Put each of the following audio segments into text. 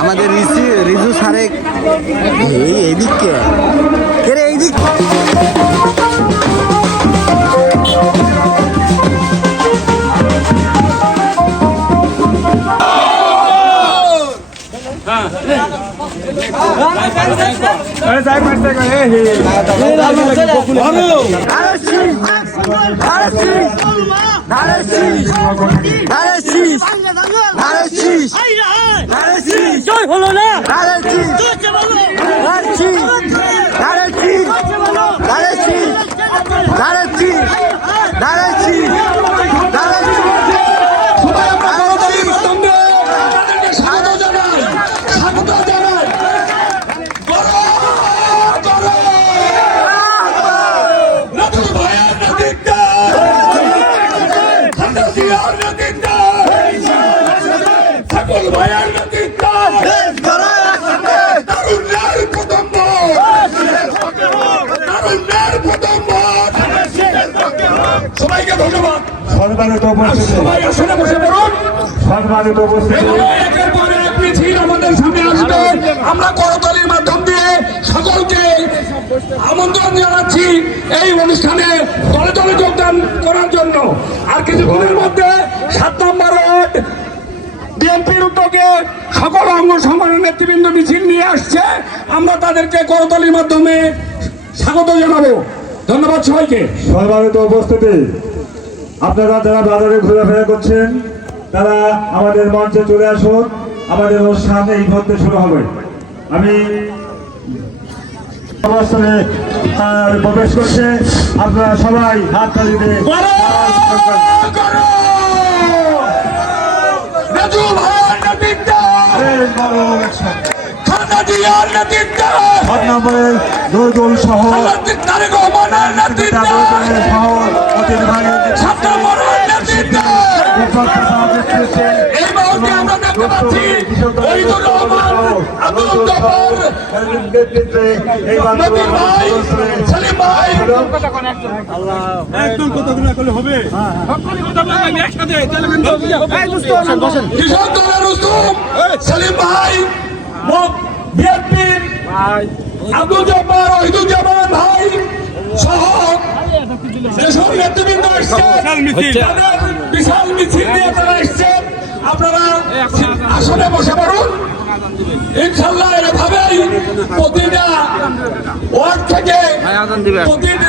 আমাদের রিসি রিজু সারে এই এইদিকে। কে রে এইদিক জয় হলো না। সম্মানিত উপস্থিতি সবাই আসনে বসে পড়ুন। সম্মানিত উপস্থিতি একের পর এক মিছিল আমাদের সামনে আসবে। আমরা করতালির মাধ্যম দিয়ে সকলকে আমন্ত্রণ জানাচ্ছি এই অনুষ্ঠানে দলে দলে যোগদান করার জন্য। আর কিছুক্ষণের মধ্যে সাত নম্বর ওয়ার্ড বিএনপির উদ্যোগে সকল অঙ্গ সংগঠনের নেতৃবৃন্দ মিছিল নিয়ে আসছে। আমরা তাদেরকে করতালির মাধ্যমে স্বাগত জানাব। ধন্যবাদ সবাইকে। সম্মানিত উপস্থিতি। আপনারা যারা বাজারে ঘোরাফেরা করছেন তারা আমাদের মঞ্চে চলে আসুন। আমাদের অনুষ্ঠান এই মুহূর্তে শুরু হবে। আমি অবস্থানে আর প্রবেশ করছে। আপনারা সবাই হাত তালি দিয়ে রাজু নম্বরের নজরুল সহ সহ অতিরিক্ত সাত নম্বরের নেতৃত্বে এই মুহূর্তে আমরা দেখতে পাচ্ছি ওহিদুর রহমান আব্দুল জব্বার নবীন ভাই সেলিম ভাই বিএনপির আব্দুল জব্বার ওহিদুজ্জামান ভাই সহ যেসব নেতৃবৃন্দ এসছেন বিশাল মিছিল। নিয়ে তারা এসছেন আপনারা আসনে বসে পড়ুন। ইনশাল্লাহ এভাবেই প্রতিটা ওয়ার্ড থেকে প্রতিটা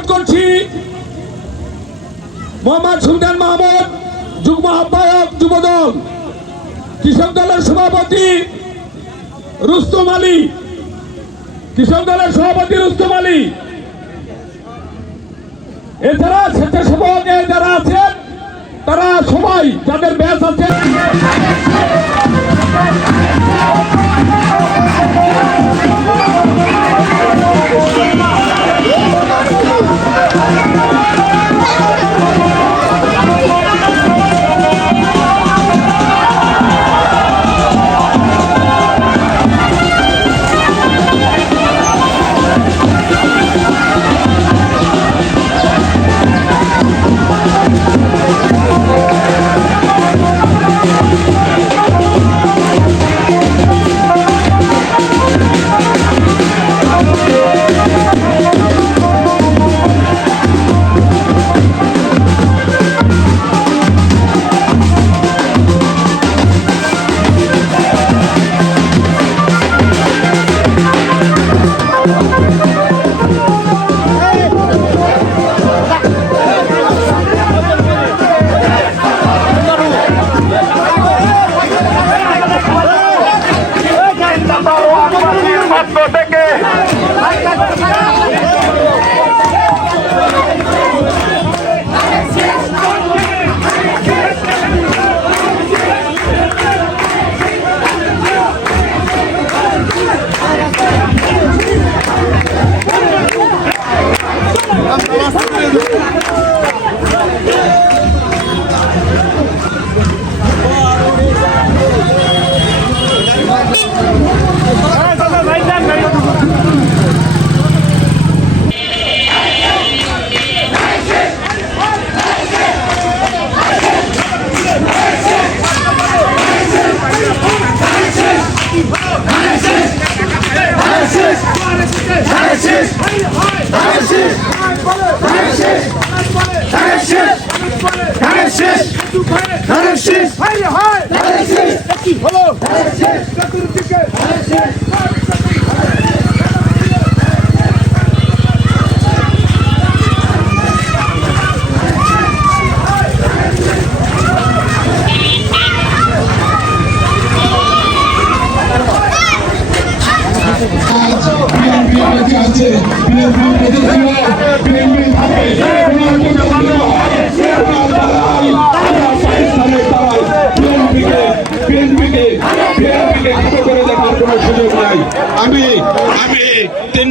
অনুরোধ করছি। মোহাম্মদ সুলতান মাহমুদ, যুগ্ম আহ্বায়ক যুবদল, কৃষক দলের সভাপতি রুস্তম আলী, কৃষক দলের সভাপতি রুস্তম আলী। এছাড়া স্বেচ্ছাসেবক যারা আছেন, তারা সবাই যাদের ব্যাস আছে Obrigado. ধানের শেষ ধানের শেষ ধানের শেষ হায় হায় ধানের শেষ কি হলো ধানের শেষ চতুর্দিকে ধানের শেষ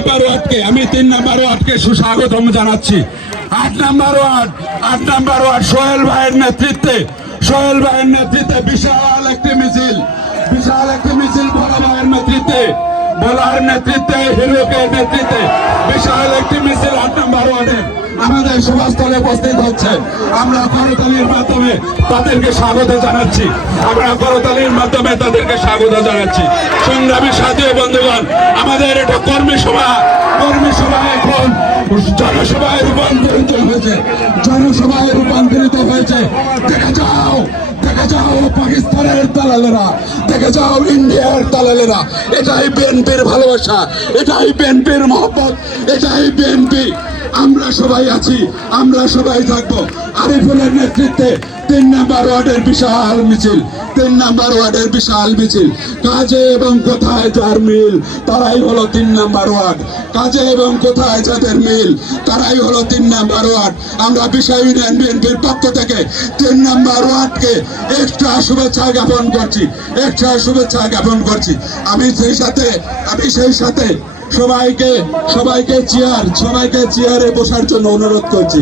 নাম্বার ওয়ার্ডকে, আমি তিন নাম্বার ওয়ার্ডকে সুস্বাগতম জানাচ্ছি। আট নাম্বার ওয়ার্ড, আট নাম্বার ওয়ার্ড, সোহেল ভাইয়ের নেতৃত্বে, সোহেল ভাইয়ের নেতৃত্বে বিশাল একটি মিছিল, বিশাল একটি মিছিল ভোলা ভাইয়ের নেতৃত্বে, বলার নেতৃত্বে হিরোকের নেতৃত্বে, বিশাল একটি মিছিল আট নাম্বার ওয়ার্ডে আমাদের সভাস্থলে উপস্থিত হচ্ছে। আমরা করতালির মাধ্যমে তাদেরকে স্বাগত জানাচ্ছি। আমরা করতালির মাধ্যমে তাদেরকে স্বাগত জানাচ্ছি। সংগ্রামী সাথী বন্ধুগণ, আমাদের এটা কর্মী সভা কর্মী সভা এখন জনসভায় রূপান্তরিত হয়েছে। জনসভায় রূপান্তরিত হয়েছে। দেখে যাও দেখে যাও পাকিস্তানের দালালেরা। দেখে যাও ইন্ডিয়ার দালালেরা। এটাই বিএনপির ভালোবাসা, এটাই বিএনপির মহব্বত, এটাই বিএনপি। আমরা সবাই আছি, আমরা সবাই থাকব। আরিফুলের নেতৃত্বে তিন নাম্বার ওয়ার্ডের বিশাল মিছিল, তিন নাম্বার ওয়ার্ডের বিশাল মিছিল। কাজে এবং কোথায় যার মিল, তারাই হলো তিন নাম্বার ওয়ার্ড। কাজে এবং কোথায় যাদের মিল, তারাই হলো তিন নাম্বার ওয়ার্ড। আমরা বিষয় ইউনিয়ন বিএনপির পক্ষ থেকে তিন নাম্বার ওয়ার্ডকে এক্সট্রা শুভেচ্ছা জ্ঞাপন করছি এক্সট্রা শুভেচ্ছা জ্ঞাপন করছি। আমি সেই সাথে, আমি সেই সাথে সবাইকে সবাইকে চেয়ার সবাইকে চেয়ারে বসার জন্য অনুরোধ করছি।